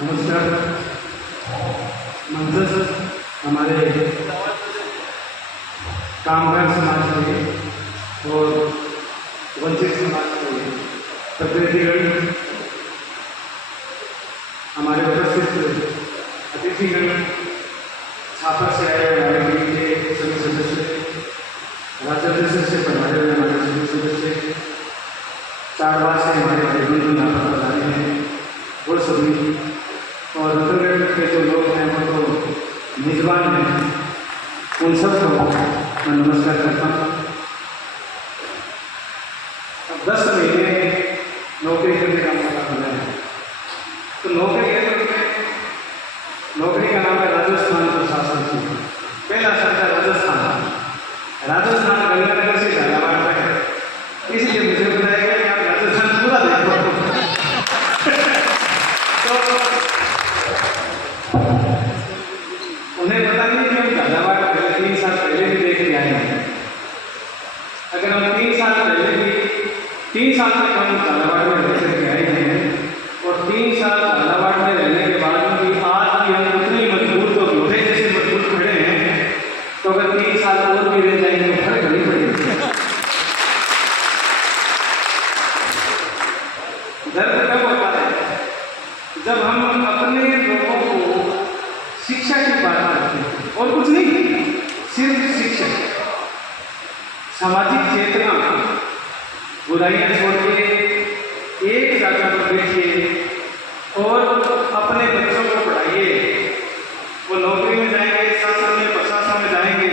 नमस्कार। मंजस हमारे कामगार समाज के और वंचित समाज के प्रतिनिधिगण, हमारे उपस्थित अतिथिगण, छापर से आए हुए हमारे टीम के सभी सदस्य, राज्य से पधारे हुए हमारे सभी सदस्य, चारबाग से हमारे भाई बंधु पधारे हैं वो सभी, और रतनगढ़ के जो लोग हैं वो तो मेजबान हैं, उन सबको मैं नमस्कार करता हूँ। अब 10 महीने नौकरी करने का मौका मिला है, तो नौकरी है तो नौकरी का नाम है राजस्थान प्रशासन की। पहला शब्द है राजस्थान। राजस्थान गंगानगर से झालावाड़ तक है, इसलिए मुझे बताया गया कि आप राजस्थान पूरा देखो। उन्हें पता नहीं कि हम झालावाड़ पहले 3 साल पहले भी देख के आए हैं। अगर हम 3 साल पहले भी 3 साल तक हम झालावाड़ में रह करके आए हैं और 3 साल झालावाड़ में रहने के बाद भी आज भी हम उतने मजबूत और लोहे जैसे मजबूत खड़े हैं, तो अगर 3 साल और भी रह जाएंगे तो फर्क नहीं पड़ेगा। दर्द कब होता है? जब हम अपने लोगों को शिक्षा की बात करते हैं, और कुछ नहीं, सिर्फ शिक्षा, सामाजिक चेतना, बुराइयां छोड़ के एक जगह पर बैठिए और अपने बच्चों को पढ़ाइए। वो नौकरी में जाएंगे, शासन में प्रशासन में जाएंगे,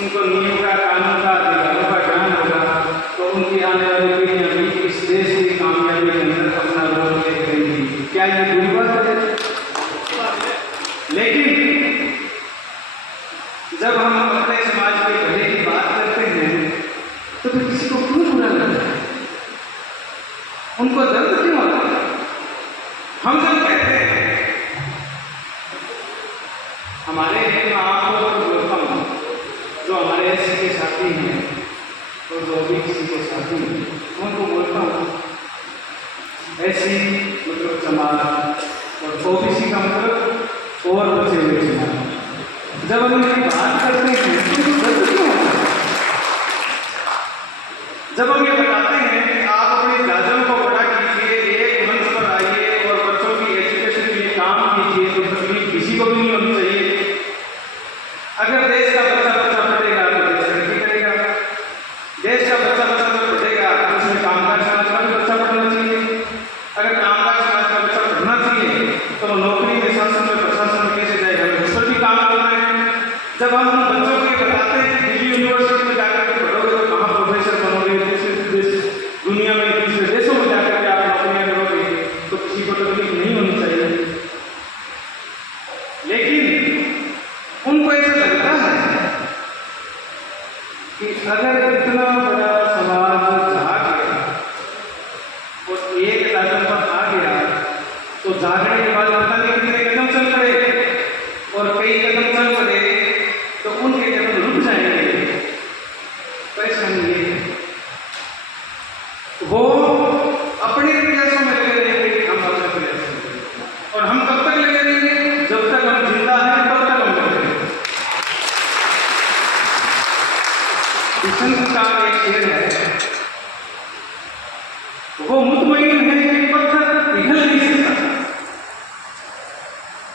उनको नियम का, कानून का, अधिकारों का ज्ञान होगा, तो उनकी आने वाली पीढ़ियां भी इस देश की कामयाबी के अंदर अपना रोल प्ले करेंगी। क्या ये बुरी बात है? लेकिन जब हम अपने समाज के भले की बात करते हैं तो फिर किसी को क्यों बुरा लगता है? उनको दर्द क्यों होता है? हम जब कहते हैं, हमारे आंखों पर बोलता हूँ, जो हमारे एससी के साथी हैं और जो ओबीसी के साथी हैं, उनको बोलता हूँ, एससी मतलब समाज और ओबीसी का मतलब और बचे हुए समाज। जब हम इनकी बात करते हैं तो दर्द क्यों होता है? जब हम ये बताते हैं कि आप अपने राजन को बड़ा कीजिए, एक मंच पर आइए और बच्चों की एजुकेशन के लिए काम कीजिए, तो तकलीफ किसी को भी नहीं होनी चाहिए। अगर देश का बच्चा पढ़ेगा तो देश तरक्की करेगा, देश का बच्चा पढ़ेगा तो उसमें कामगार समाज का भी बच्चा पढ़ना चाहिए। अगर कामगार समाज का बच्चा पढ़ना चाहिए तो वो नौकरी में, शासन में, प्रशासन में कैसे जाएगा? उस पर भी काम करना है। जब हम बच्चों को ये बताते हैं कि दिल्ली यूनिवर्सिटी में जाकर के पढ़ोगे तो कहाँ प्रोफेसर बनोगे, दुनिया में दूसरे देशों में जाकर के आप नौकरियां करोगे, तो किसी को तकलीफ नहीं होनी चाहिए। लेकिन उनको ऐसा लगता है कि अगर इतना बड़ा समाज जाग गया और एक राजन पर आ गया तो जागने के बाद पता नहीं कितने कदम चल पड़े, और कई कदम चल पड़े तो उनके कदम रुक जाएंगे। परेशानी ये है, वो अपने प्रयासों में लगे रहेंगे, हम अपने प्रयासों में, और हम कब तक लगे रहेंगे? जब तक हम जिंदा हैं तब तक हम लगे रहेंगे। किशन का एक शेर है, वो मुतमईन है कि पत्थर पिघल नहीं सकता,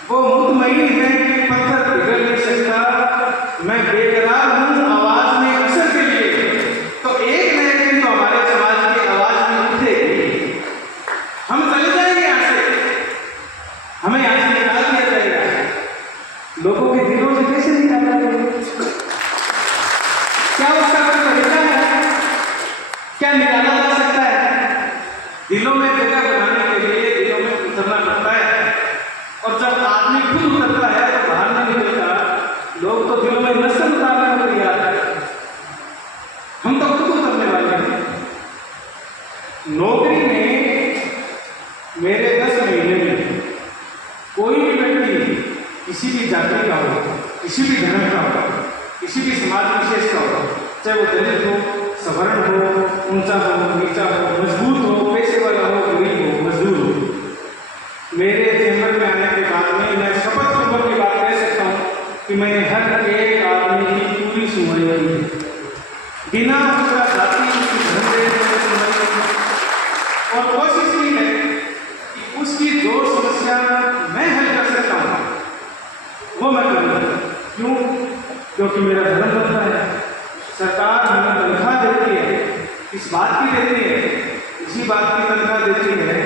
वो मुतमईन है कि पत्थर पिघल नहीं सकता, मैं बेकरार हूं आवाज में अक्सर के लिए, तो एक न एक दिन तो हमारे समाज की आवाज में उठेगी। हम चले जाएंगे यहाँ से, हमें यहाँ से निकाल दिया जाएगा। लोगों के दिलों से कैसे निकाला जाएगा? क्या उसका कोई तरीका है? क्या निकाला जा सकता है? दिलों में जगह बनाने के लिए दिलों में उतरना पड़ता है, और जब आदमी खुद उतरता है तो बाहर नहीं निकलता। लोग तो दिलों में नस्ल उतारने को तैयार है, हम तो खुद उतरने वाले हैं। नौकरी में मेरे 10 महीने में कोई भी व्यक्ति किसी भी जाति का हो, किसी भी धर्म का हो, किसी भी समाज विशेष का हो, चाहे वो दलित हो, सवर्ण हो, ऊंचा हो, नीचा हो, मजबूत हो, पैसे वाला हो, गरीब हो, मजदूर हो, मेरे चैम्बर में मैंने हर एक आदमी की पूरी सुनवाई की, बिना उसका जाति उसकी धंधे में सुनवाई की, और कोशिश की है कि उसकी जो समस्या मैं हल कर सकता हूँ वो मैं करूँगा। क्यों? क्योंकि मेरा धर्म बनता है। सरकार हमें तनख्वाह देती है, इस बात की देती है, इसी बात की तनख्वाह देती है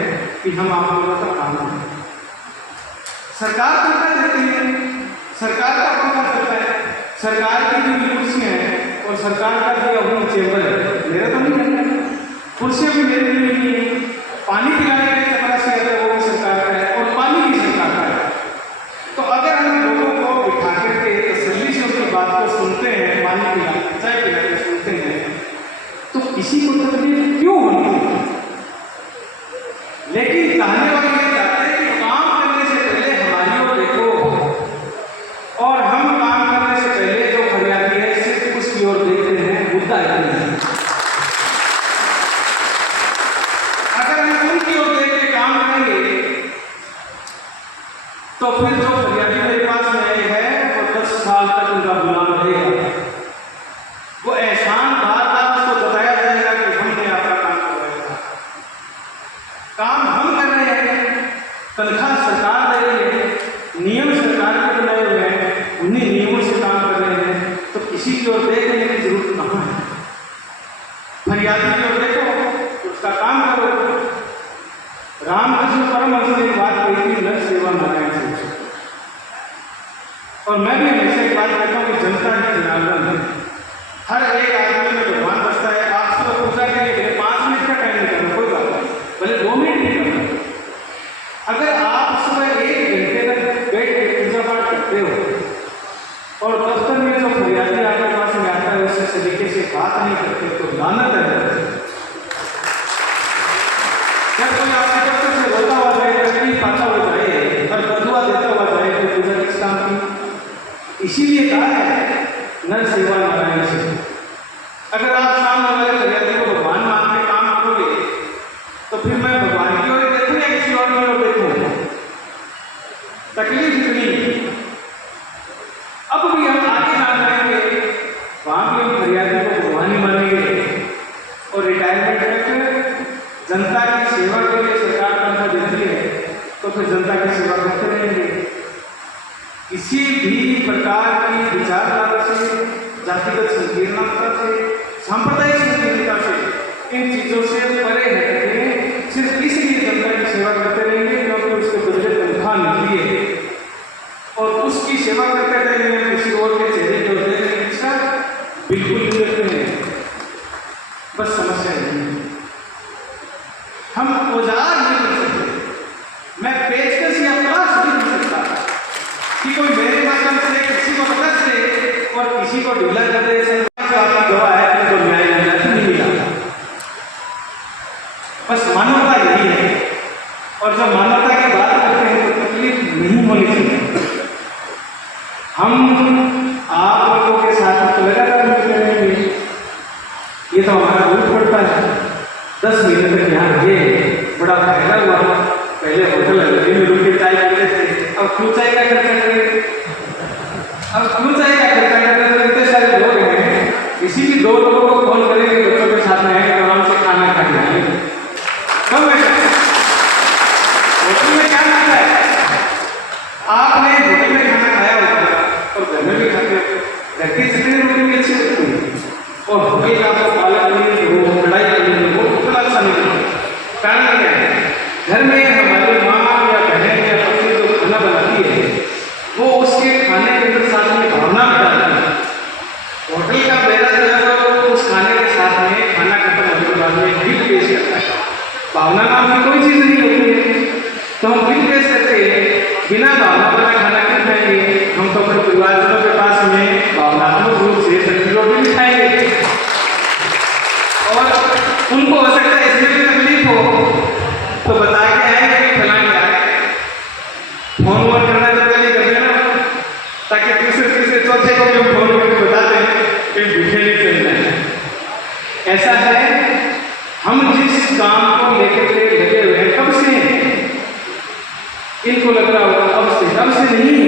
कि हम आप लोगों का काम करें। सरकार तनख्वाह देती है, सरकार का काम करता है, सरकार की जो कुर्सियाँ हैं और सरकार का जो अपना चेंबर है, मेरा तो नहीं है, कुर्सियाँ भी मेरे लिए नहीं है, पानी पिलाने का चपरासी है वो भी सरकार का है और पानी भी सरकार का है। तो अगर हम लोगों को बिठा करके तसल्ली से उसकी बात को सुनते हैं, पानी पिला चाय पिला के सुनते हैं, तो किसी को तकलीफ क्यों होती है? लेकिन कहने वाले ये चाहते हैं कि काम करने से पहले हमारी ओर देखो, और हम काम करने से पहले जो फरियादी है सिर्फ उसकी ओर देखते हैं, मुद्दा नहीं है। अगर हम उनकी ओर देख के काम करेंगे तो फिर जो फरियादी मेरे पास में आए हैं वो 10 साल तक उनका गुलाम रहेगा। वो एहसान बार बार उसको बताया जाएगा कि हमने आपका काम करवाया था। काम हम कर रहे हैं, तनख्वाह सरकार दे रही है, नियम सरकार के बनाए हुए हैं, उन्हीं नियमों से काम कर रहे हैं, तो किसी की ओर देखने की जरूरत कहाँ है? फरियादी की ओर देखो, उसका काम करो। रामकृष्ण परमहंस ने एक बात कही थी, नर सेवा नारायण से। और मैं भी हमेशा एक बात कहता हूँ कि जनता ही जनार्दन है। हर एक आदमी में भगवान बसता है। आप सुबह पूजा के लिए 5 मिनट का टाइम निकालो, कोई बात नहीं, भले 2 मिनट निकालो। अगर आप सुबह 1 घंटे तक बैठ के पूजा पाठ करते हो और दफ्तर में जो फरियादी आपके पास में आता है उससे तरीके से बात नहीं करते तो लानत है। जब कोई आपके दफ्तर से रोता हुआ जाए, तकलीफ पाता हुआ जाए और बदुआ देता हुआ जाए तो पूजा किस काम की? इसीलिए कहा है नर सेवा नारायण से। अगर आप सामने वाले फरियादी को भगवान मान के काम करोगे तो फिर मैं भगवान की ओर देखूँ या किसी और की ओर देखूँ? तकलीफ इतनी। अब भी हम आगे ना जाएंगे, वहाँ भी हम फरियादी को भगवान ही मानेंगे और रिटायरमेंट करके जनता की सेवा के लिए सरकार तनख्वाह देती है तो फिर जनता की सेवा करते रहेंगे। किसी भी प्रकार की विचारधारा से, जातिगत संकीर्णता से, सांप्रदायिक संकीर्णता से, इन चीजों से परे हटके सिर्फ इसलिए जनता की सेवा करते रहेंगे क्योंकि उसके बदले तनख्वाह मिलती है और उसकी सेवा करते रहेंगे। किसी और के चेहरे को देखने की इच्छा बिल्कुल नहीं करते हैं। बस समस्या नहीं है, हम औजार नहीं बन सकते, मैं पेचकस या प्लास नहीं बन सकता कि कोई मेरे माध्यम से किसी को मदद से और किसी को ढीला कर दे। आपकी गवाह है तो न्याय नहीं मिला। बस मानवता यही है, और जब मानवता की बात करते हैं तो तकलीफ नहीं होनी चाहिए। हम आप लोगों के साथ लगातार मिलते रहेंगे, ये तो हमारा रूप पड़ता है। 10 महीने तक यहाँ रहे, बड़ा फायदा हुआ। पहले होटल में रुक के चाय पीते थे, अब क्यों चाय का खर्चा करें? अब क्यों चाय का खर्चा करें? तो इतने सारे लोग हैं, किसी भी 2 लोगों को फोन करेंगे बच्चों के साथ में आएंगे, आराम से खाना खा के आएंगे। कब होटल में क्या खाता है? आपने होटल में खाना खाया होगा और घर में भी खाते हो। घर की जितनी रोटी भी अच्छी लगती है और होटल का आपको पालक पनीर हो, कढ़ाई पनीर हो, उतना अच्छा नहीं लगता। कारण क्या है? घर में हमारी माँ या बहन या पत्नी जो खाना बनाती है वो उसके खाने के अंदर साथ में भावना भी डालती है। होटल का मेरा जो है तो उस खाने के साथ में खाना खत्म होने के बाद में बिल पेश करता है। भावना नाम की कोई चीज़ नहीं होती है, तो हम बिल पेश करके बिना भावना वाला खाना क्यों खाएंगे? हम तो अपने परिवारजनों के पास में भावनात्मक रूप से सब्जियों भी खाएंगे और उनको हो सकता है इसमें भी तकलीफ हो तो बता के आएंगे कि फलाने आए। फोन वोन करना तो पहले कर देना, ताकि तीसरे चौथे को भी हम फोन करके बता दें कि भूखे नहीं चलना है। ऐसा है, हम जिस काम को लेकर के लगे हुए हैं कब से, इनको लग रहा होगा अब से नहीं,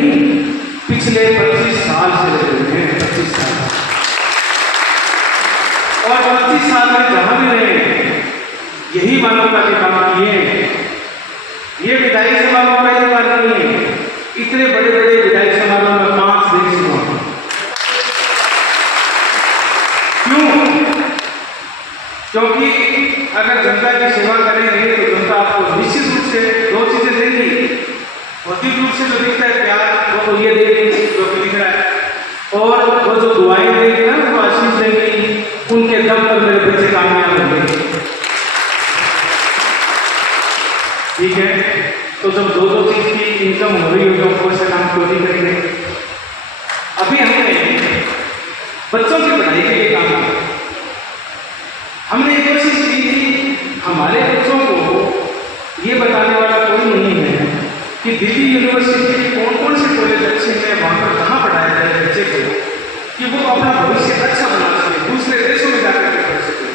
पिछले 25 साल से लगे हुए हैं, 25 साल। और 25 साल में जहां भी रहे यही मानवता के काम किए। ये विदाई समारोह पहली बार नहीं है, इतने बड़े बड़े विदाई समारोह में 5 देश हुआ। क्यों? क्योंकि अगर जनता की सेवा करेंगे तो जनता आपको निश्चित रूप से 2 चीजें देगी। भौतिक रूप से जो दिखता है प्यार, वो तो ये देगी जो कि दिख रहा है, और वो जो दुआएं देगी ना, वो आशीष देगी, उनके दम पर मेरे बच्चे कामयाब होंगे। ठीक है, तो जब 2-2 चीज की इनकम हो रही हो तो कोई सा काम क्यों नहीं करेंगे? अभी हमने बच्चों की पढ़ाई के लिए काम किया। हमने कोशिश की थी हमारे बच्चों को ये बताने वाला कोई नहीं है कि दिल्ली यूनिवर्सिटी के कौन कौन से कॉलेज अच्छे हैं, वहाँ पर कहाँ पढ़ाया जाए बच्चे को, कि वो अपना भविष्य अच्छा बना सके, दूसरे देशों में जाकर के पढ़ सके,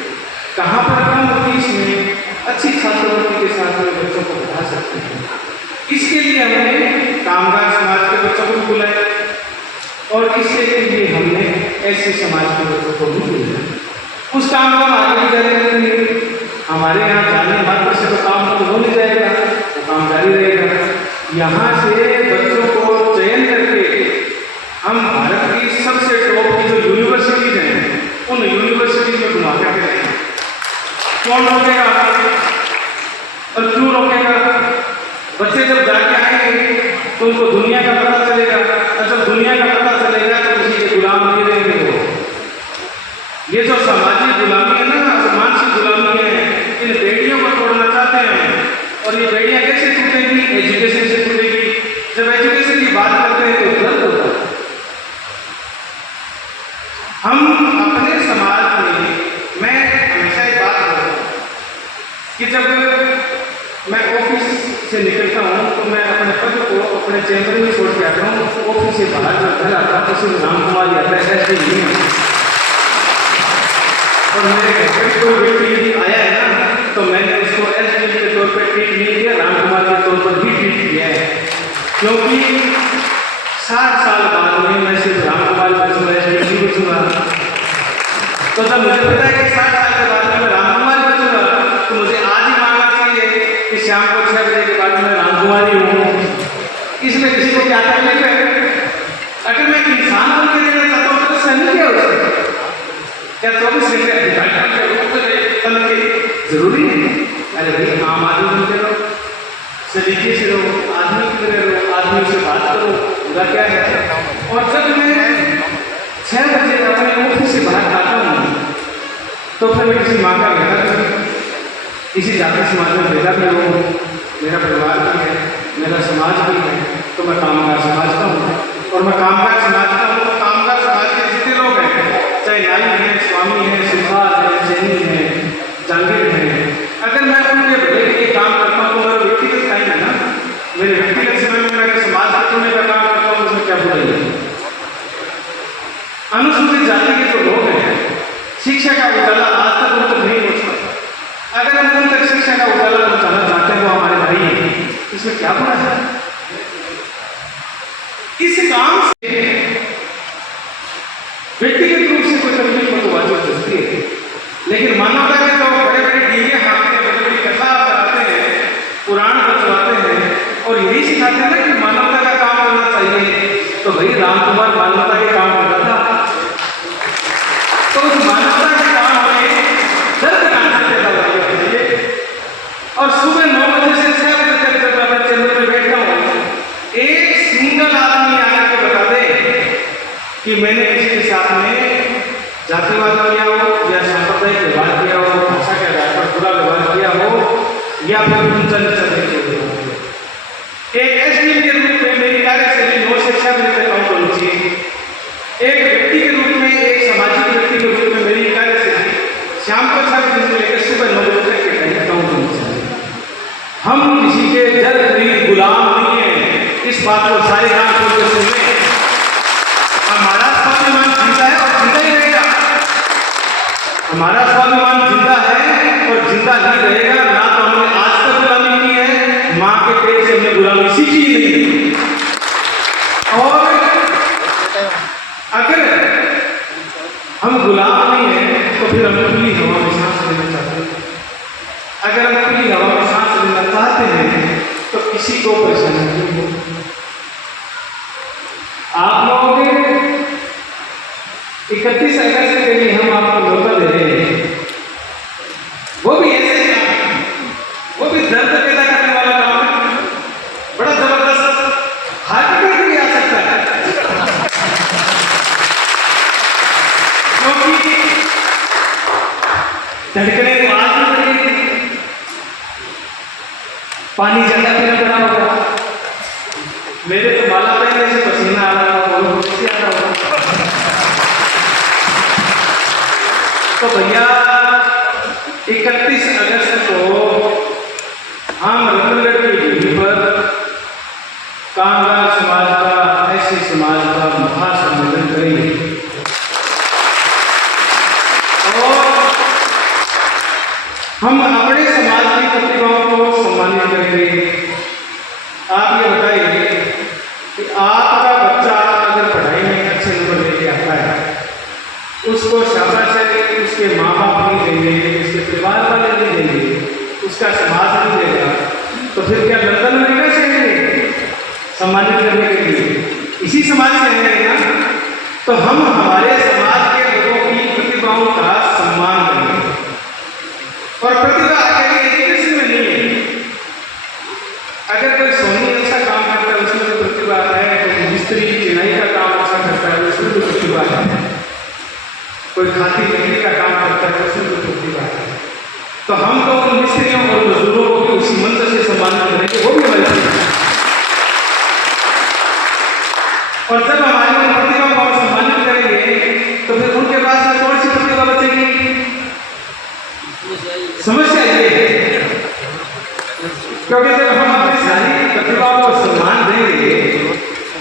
कहाँ पर कम फीस में अच्छी छात्रवृत्ति के साथ में बच्चों को पढ़ा सकते हैं। इसके लिए हमने कामगार समाज के बच्चों को भी बुलाया और इसके लिए हमने ऐसे समाज के बच्चों को भी बुलाया। उस काम को हम आगे भी जारी रखेंगे। हमारे यहाँ जाने मात्र से तो काम तो हो नहीं जाएगा, वो काम जारी रहेगा। यहाँ से बच्चों को चयन करके हम भारत की सबसे टॉप की जो यूनिवर्सिटीज हैं उन यूनिवर्सिटीज में घुमा करके रहेंगे। कौन रोकेगा और क्यों रोकेगा? बच्चे जब जाके आएंगे तो उनको दुनिया का पता चलेगा, और जब दुनिया का पता चलेगा तो किसी के गुलाम नहीं रहेंगे। वो ये जो सामाजिक गुलामी है ना, मानसिक गुलामी है, इन बेड़ियों को तोड़ना चाहते हैं। और ये बेड़ियां कैसे टूटेगी? एजुकेशन से टूटेगी। जब एजुकेशन की बात करते हैं तो गलत होता है। हम अपने समाज में, मैं हमेशा एक बात करता हूँ कि जब मैं ऑफिस से निकलता हूँ तो मैं अपने पद को अपने चैम्बर में छोड़ के आता हूँ। ऑफिस से बाहर जब घर आता हूँ तो राम कुमार आता है, ऐसे नहीं है। और मेरे घर पर कोई व्यक्ति यदि आया है ना तो मैंने उसको एसडीएम के तौर पर ट्रीट नहीं किया, राम कुमार के तौर पर भी ट्रीट किया है। क्योंकि 60 साल बाद में मैं सिर्फ राम कुमार बचूंगा, एसडीएम नहीं बचूंगा। तो जब मुझे पता है कि 60 साल के बाद में मैं राम कुमार बचूंगा तो मुझे आज ही मानना चाहिए कि शाम को 6 बजे के बाद में राम कुमार ही हूँ। इसमें किसी को क्या तकलीफ है? अगर मैं इंसान बन के रहना चाहता हूँ तो सही क्या हो सकता है? क्या 24 घंटे जरूरी है? अरे भाई, आम आदमी बनते रहो, सलीके से रहो, आदमी की तरह रहो, आदमी से बात करो, उनका क्या है। और जब मैं 6 बजे अपने ऑफिस से बाहर आता हूँ तो फिर मैं किसी माँ का बेटा भी हूँ, किसी जाति समाज में बेटा भी हूँ, मेरा परिवार भी है, मेरा समाज भी है, तो मैं कामगार समाज का हूँ। और मैं कामगार समाज का हूँ तो कामगार समाज के जितने लोग हैं, चाहे नाई हैं, स्वामी हैं, सिपाही हैं, सैनिक हैं, जागीर हैं, अगर मैं उनके भले के लिए काम करता हूँ तो मेरा व्यक्तिगत टाइम है ना, मेरे व्यक्तिगत समय में मैं समाज के चुनने का काम करता हूँ, उसमें क्या बुराई है? अनुसूचित जाति के जो लोग हैं, शिक्षा का उजाला आज तक उन तक नहीं पहुँचा। अगर हम उन तक शिक्षा का उजाला पहुँचाना चाहते हैं वो हमारे भाई हैं, इसमें क्या बुरा है? इस काम से व्यक्तिगत रूप से कोई तकलीफ हो तो वाजिब होती है, लेकिन मानवता के जो बड़े बड़े डीजे हाँकते हैं, बड़ी बड़ी कथा कराते हैं, पुराण बचवाते हैं और यही सिखाते हैं ना कि मानवता का काम करना चाहिए। तो भाई राम कुमार मानवता के काम करता था, तो उस मानवता के काम में दर्द कहां से पैदा होगा? और सुबह 9 बजे से 6 बजे तक जब मैं चंद्र में बैठा हूँ, एक सिंगल आदमी आकर के बता दे कि मैंने किसी के साथ में जातिवाद किया हो या सांप्रदायिक व्यवहार किया हो, भाषा के आधार पर बुरा व्यवहार किया हो या फिर ऊंचा नीचा देखते हुए हो। एक एसडीएम के रूप में मेरी कार्यशैली 9 से 6 बजे तक काम होनी चाहिए। एक व्यक्ति के रूप में, एक सामाजिक व्यक्ति के रूप में मेरी कार्यशैली शाम को 6 बजे से लेकर सुबह 9 बजे तक के टाइम काम होनी चाहिए। हम किसी के जर खरीद गुलाम नहीं है, इस बात को सारे काम खोल के सुनिए। हमारा स्वाभिमान जिंदा है और जिंदा ही रहेगा। हमारा स्वाभिमान जिंदा है और जिंदा ही रहेगा। ना तो हमने आज तक गुलामी की है, माँ के पेट से हमने गुलामी सीखी ही नहीं। और गुलाम नहीं है तो फिर हम खुली हवा में सांस लेना चाहते हैं। अगर हम खुली हवा में सांस लेना चाहते हैं तो किसी को परेशानी नहीं हो। आप लोगों के 31 अगस्त के लिए हम आपको न्योता दे रहे हैं, वो भी ऐसे काम है, वो भी दर्द पैदा करने वाला काम है, बड़ा जबरदस्त, हार्ट अटैक भी आ सकता है, क्योंकि धड़कने को आज भी बढ़ेगी, पानी ज्यादा पीना पड़ा होगा, मेरे तो बाला पहले से पसीना आ रहा होगा, वो कैसे आ रहा होगा। तो भैया 31 अगस्त को हम रतनगढ़ की भूमि पर कामगार समाज का, ऐसे समाज का महासम्मेलन करेंगे और हम अपने समाज की प्रतिभाओं को सम्मानित करेंगे। आप ये बताइए कि आपका बच्चा अगर पढ़ाई में अच्छे नंबर लेके आता है, उसको शाबाशी उसके माँ बाप नहीं देंगे, उसके परिवार वाले नहीं देंगे, उसका समाज नहीं देगा, तो फिर क्या लंदन में क्या चाहिए सम्मानित करने के लिए? इसी समाज में रहेंगे ना। तो हम हमारे समाज के लोगों की प्रतिभाओं का सम्मान करेंगे। और प्रतिभा अकेले एजुकेशन में नहीं है। अगर कोई सोनी अच्छा काम करता है उसमें तो प्रतिभा है, कोई मिस्त्री चिनाई का काम अच्छा करता है उसमें तो प्रतिभा है, कोई खाती लकड़ी का काम करता है उसमें तो प्रतिभा है। तो हम तो उन मिस्त्रियों और मजदूरों को भी उसी मंत्र से सम्मानित करेंगे, वो भी हमारे साथ। और जब हमारी उन प्रतिभाओं को हम सम्मानित करेंगे तो फिर उनके पास में कौन सी प्रतिभा बचेगी? समस्या ये है, क्योंकि जब हम अपनी सारी प्रतिभाओं को सम्मान देंगे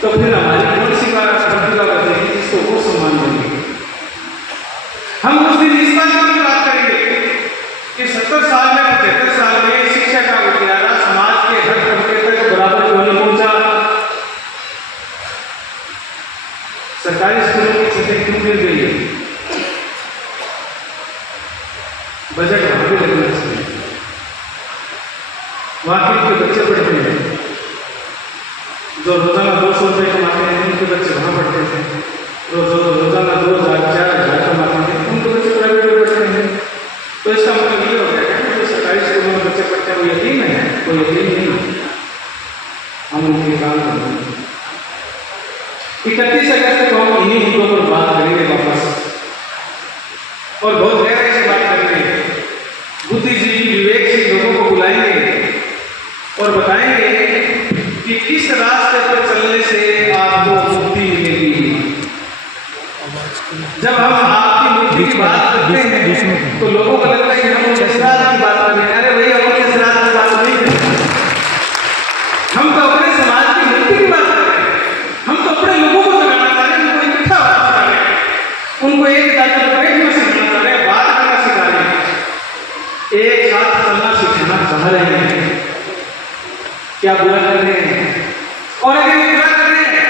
तो फिर हमारी कौन सी प्रतिभा बचेगी जिसको वो सम्मान देंगे? हम उस दिन इस बात की बात करेंगे कि 70 साल में 75 साल में शिक्षा का उजाला समाज के हर तबके तक बराबर क्यों नहीं पहुंचा? सरकारी स्कूलों की छतें क्यों गिर गई? बजट वहां भी लगना चाहिए, वहां के बच्चे पढ़ते हैं, जो रोजाना 200 रुपये कमाते हैं उनके बच्चे वहां पढ़ते हैं, रोजाना 2000 4000 कमाते हैं उनके बच्चे प्राइवेट में पढ़ते हैं। तो इसका मतलब ये हो गया कि जो सरकारी स्कूलों में बच्चे पढ़ते हैं वो यकीन है, वो यकीन नहीं है। हम उनके काम करेंगे। 31 अगस्त को हम इन्हीं मुद्दों पर बात करेंगे वापस, और बहुत गहराई से बात करेंगे, बुद्धिजीवी विवेकशील लोगों को बुलाएंगे और बताएंगे कि किस रास्ते पर चलने से आपको मुक्ति मिलेगी। जब हम आपकी मुक्ति की बात करते हैं तो लोगों को लगता है कि हम जसरात की बात कर रहे हैं। अरे भैया हम जसरात की बात नहीं कर रहे, हम तो अपने समाज की मुक्ति की बात कर रहे हैं। हम तो अपने लोगों को जगाना चाह रहे हैं, उनको इकट्ठा होना चाह रहे हैं, उनको एक जाकर प्रेम में सिखाना चाह रहे हैं, बात करना सिखा रहे हैं, एक साथ चलना सिखाना चाह रहे हैं। क्या बुरा कर रहे हैं? और अगर ये बुरा कर रहे हैं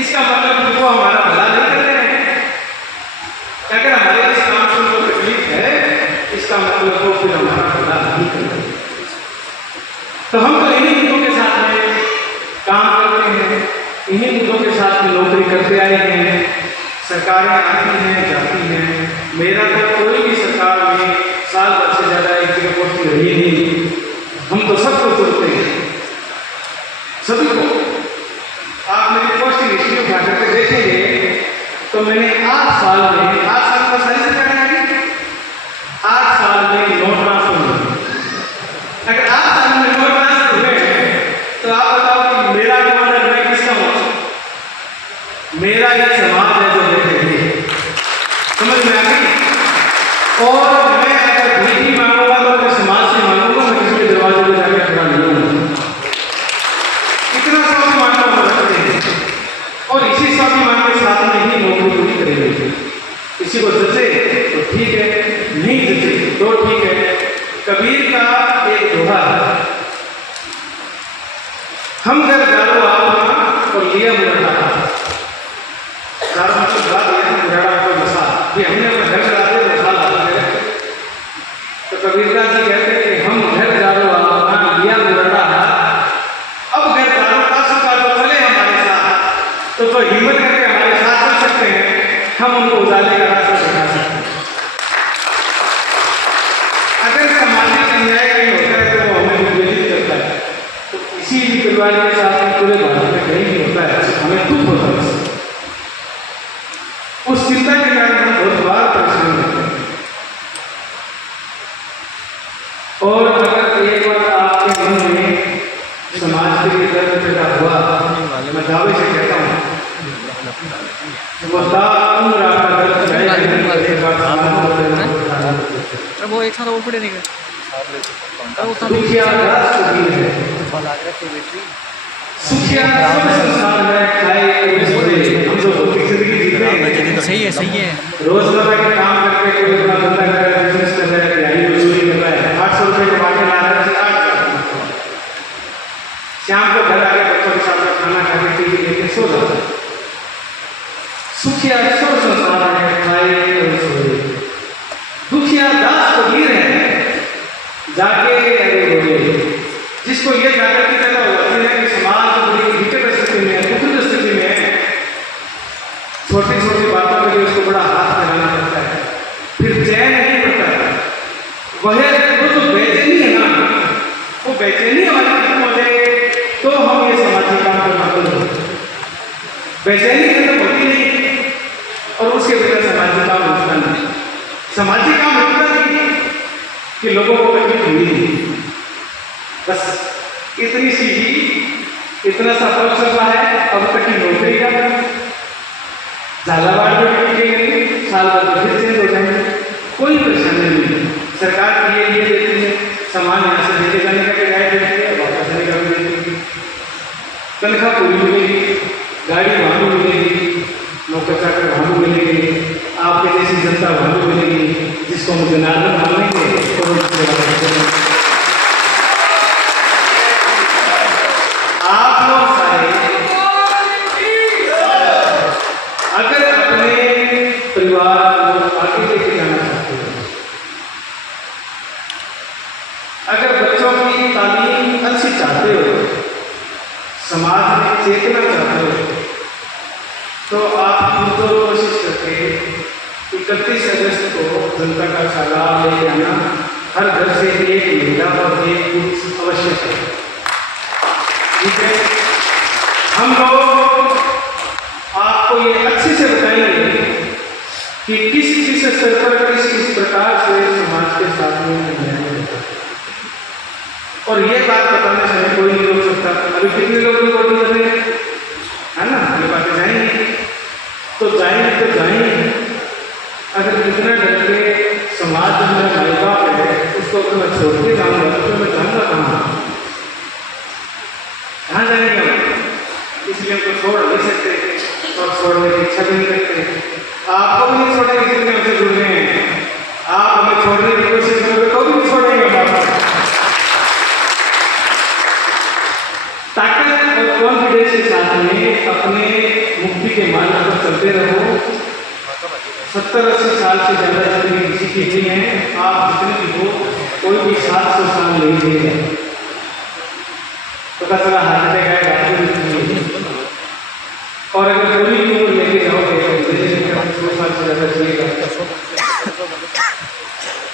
इसका मतलब उनको हमारा भला नहीं कर रहे हैं। अगर हमारे इस काम से उनको तकलीफ है इसका मतलब वो फिर हमारा भला नहीं कर रहे। तो हम तो इन्हीं मुद्दों के साथ में काम करते हैं, इन्हीं मुद्दों के साथ में नौकरी करते आए हैं। सरकारें आती हैं जाती हैं, मेरा तो कोई भी सरकार में साल भर से ज़्यादा एक जगह पोस्टिंग रही नहीं। हम तो सबको चुनते हैं, सभी को। आप मेरी पोस्टिंग हिस्ट्री उठा करके देखेंगे तो मैंने 8 साल में 8 साल का सही से करना है 8 साल में नोट ट्रांसफर हुए। अगर 8 साल में नोट ट्रांसफर हुए तो आप बताओ कि मेरा कमांडर मैं किसका हूँ? मेरा ये समाज है जो बैठे, समझ में आ गई? और मैं अगर भीख मांगूंगा तो अपने समाज से मांगूंगा, मैं किसी के दरवाजे पर जाकर खड़ा नहीं हूँ। इतना स्वाभिमान को रखते हैं और इसी स्वाभिमान के साथ में ही नौकरी पूरी करेंगे। किसी को जचे तो ठीक है, नहीं जचे तो ठीक है। कबीर का एक दोहा है, हम घर गालो आप और लिया मुरादा, गालो मतलब बात यह मुरादा को बसा, ये हमने हम उनको उजाले का रास्ता दिखा सकते हैं। अगर सामाजिक अन्याय कहीं होता है तो वो हमें विचलित करता है। तो किसी भी परिवार के साथ पूरे भारत में कहीं भी होता है, हमें दुख होता है। उस चिंता के कारण हम बहुत बार परेशान होते हैं। और अगर एक बार आपके मन में समाज के लिए दर्द पैदा हुआ, मैं दावे से कहता हूँ वो ताउम्र आपका दर्द वो एक साथ और पड़े नहीं गए। दुखिया सुखिया सब संसार में खाए हम लोग जिंदगी जीते हैं। सही है रोजमर्रा के काम करके कोई अपना धंधा कर रहा है, बिजनेस कर रहा है, दिहाड़ी मजदूरी कर रहा है, 800 रुपये कमा के ला रहा है, आज शाम को घर आके बच्चों के साथ में खाना खा के टीवी लेके सो जाता है। सुखिया सब संसार में खाए और सोए। दुखिया दास कबीर है जाके जिसको ये जागृति पैदा होती है कि समाज बड़ी विकट स्थिति में है, दुखद स्थिति में है, छोटी छोटी बातों के लिए उसको बड़ा हाथ लगाना पड़ता है, फिर चैन नहीं पड़ता है। वो जो बेचैनी है ना, वो बेचैनी हमारी खत्म हो जाए तो हम ये सामाजिक काम करना बंद हो जाए। बेचैनी खत्म होती नहीं और उसके बिना सामाजिक काम होता नहीं। सामाजिक काम होता नहीं कि लोगों को तकलीफ हुई नहीं, बस इतनी सी ही इतना सा फर्क चल रहा है। अब तक की नौकरी का झालावाड़ में टिकेंगे, साल बाद फिर चेंज हो जाएंगे, कोई परेशानी नहीं है। सरकार ये देती है, सामान यहाँ से लेके जाने का किराया देती है, वापस जाने का भी देती है, तनख्वाह पूरी मिलेगी, गाड़ी वहाँ भी मिलेगी, नौकर चाकर वहाँ भी मिलेगी, आपके जैसी जनता वहाँ भी मिलेगी, जिसको हम जनार्दन मानेंगे। आप लोग सारे अगर अपने परिवार को आगे लेके जाना चाहते हो, अगर बच्चों की तालीम अच्छी चाहते हो, समाज में चेतना चाहते हो, तो आप खुद कोशिश करके 31 अगस्त को जनता का सलाह लेके आना। हर घर से एक महिला और एक पुरुष अवश्य है, ठीक है। हम लोग आपको ये अच्छे से बताएंगे कि किस स्तर पर किस प्रकार से समाज के साथ में अन्याय होता है, और ये बात बताने से हमें कोई नहीं रोक सकता। अभी कितने लोग रिकॉर्डिंग कर रहे हैं, है ना, ये बातें जाएंगी तो जाएंगे। अगर कितना डर के समाज में माई बाप है उसको अगर मैं छोड़ के जाऊँगा तो मैं जाऊँगा कहाँ जाएंगे हम? इसलिए हमको छोड़ नहीं सकते और छोड़ने की इच्छा भी नहीं करते। आपको भी नहीं छोड़ेंगे जितने हमसे जुड़ रहे हैं। आप हमें छोड़ने की कोशिश करोगे तो भी नहीं छोड़ेंगे हम। ताकत और कॉन्फिडेंस के साथ में अपने मुक्ति के मार्ग पर चलते रहो। 70-80 साल से ज़्यादा जिंदगी किसी की नहीं है, आप जितने भी हो कोई भी 700 साल नहीं जिएगा। पता चला हार्ट अटैक आएगा, और अगर पूरी उम्र लेके जाओगे तो 2 साल से ज़्यादा जिएगा।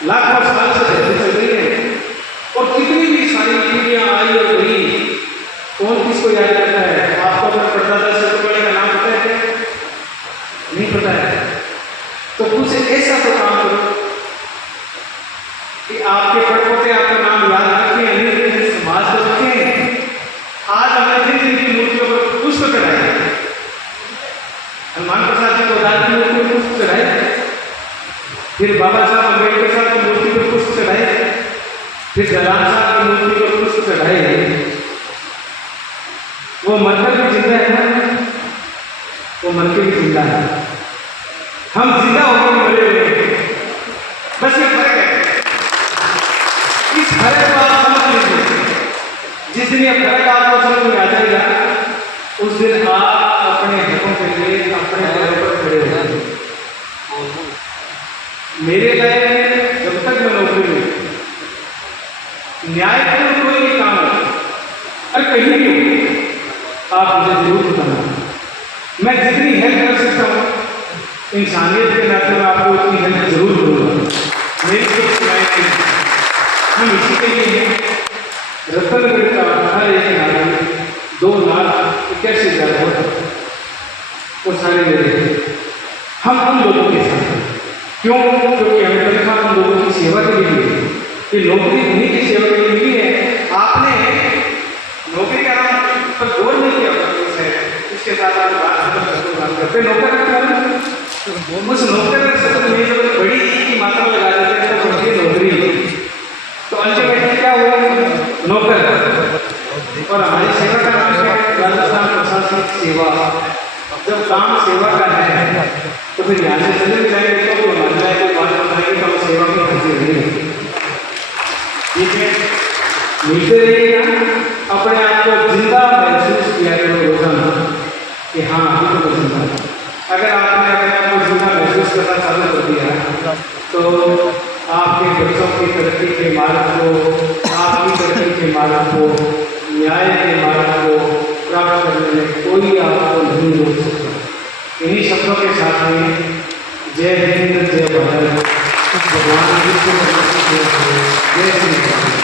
लाखों साल से चल रही है, और कितनी भी सारी पीढ़ियाँ आई और गई, कौन किसको याद करता है? आपको अपना परदादा से बड़े का नाम पता है क्या? नहीं पता है। तो कुछ ऐसा तो काम करो कि आपके पड़पोते आपका नाम याद रखें, समाज को रखें। आज हमने जिन मूर्तियों पर पुष्प चढ़ाए, हनुमान प्रसाद जी को दाद की मूर्ति पर पुष्प चढ़ाए, फिर बाबा साहब अम्बेडकर साहब की मूर्ति पर पुष्प चढ़ाए, फिर जलाल साहब की मूर्ति पर पुष्प चढ़ाए। वो मरकर भी जिंदा है ना, वो मर के भी जिंदा है, हम जिंदा होकर मरे हुए हैं, बस ये फर्क है। इस फर्क को आप समझ लीजिए। जिस दिन ये फर्क आपको समझ में आ जाएगा, उस दिन आप अपने हकों के लिए अपने पैरों पर खड़े हो जाएंगे। मेरे लाइफ में जब तक मैं नौकरी में, न्यायपूर्ण कोई भी काम हो और कहीं भी हो, आप मुझे जरूर बताना। मैं जितनी हेल्प कर सकता हूँ इंसानियत के नाते मैं आपको इतनी हेल्प जरूर करूँगा। मेरी कुछ सुनाई थी, हम इसी के लिए रतनगढ़ का हर एक नागरिक 2,81,000 वो सारे ले रहे थे। हम उन लोगों के साथ क्यों? क्योंकि हमें तनख्वाह उन लोगों की सेवा के लिए मिली है। ये नौकरी उन्हीं की सेवा के लिए मिली है। आपने नौकरी का नाम पर गौर नहीं किया, इसके साथ आप बात करते नौकर उस नौकर से तो मेरी जब बड़ी की मात्रा लगा देते हैं तो बढ़ती नौकरी। तो अल्टीमेटली क्या हुआ? नौकर। और हमारी सेवा का नाम है राजस्थान प्रशासनिक सेवा। जब काम सेवा का है तो फिर यहाँ से चले जाएंगे तो मान जाए कोई बात बताएंगे तो हम सेवा की खर्चे नहीं, ठीक है? मिलते रहिएगा, अपने आप को जिंदा महसूस किया करो रोजाना कि हाँ अभी तो मैं जिंदा हूँ। अगर आपने अपने आप को जिंदा महसूस करना चालू कर दिया तो आपके बच्चों की तरक्की के मार्ग को, आपकी तरक्की के मार्ग को, न्याय के मार्ग को प्राप्त करने में कोई आपको नहीं रोक सकता। इन्हीं शब्दों के साथ में जय हिंद, जय भारत, भगवान विश्व जय श्री राम।